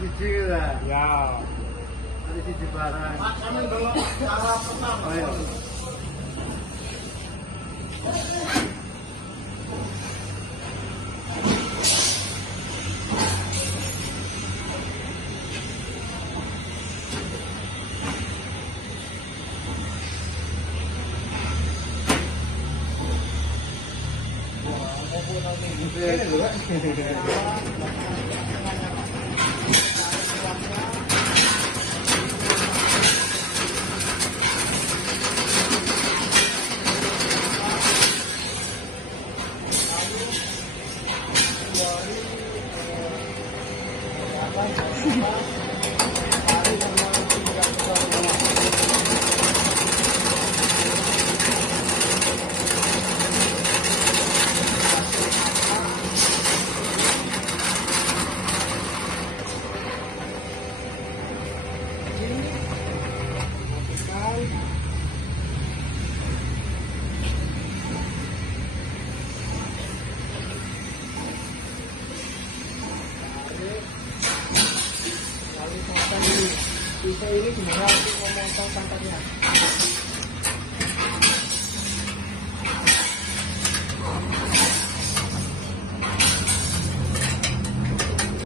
siji lah. Ya. Ada siji barang. Pak, kami belum cara pertama. Ayo. Pisau ini gimana untuk memotong santannya?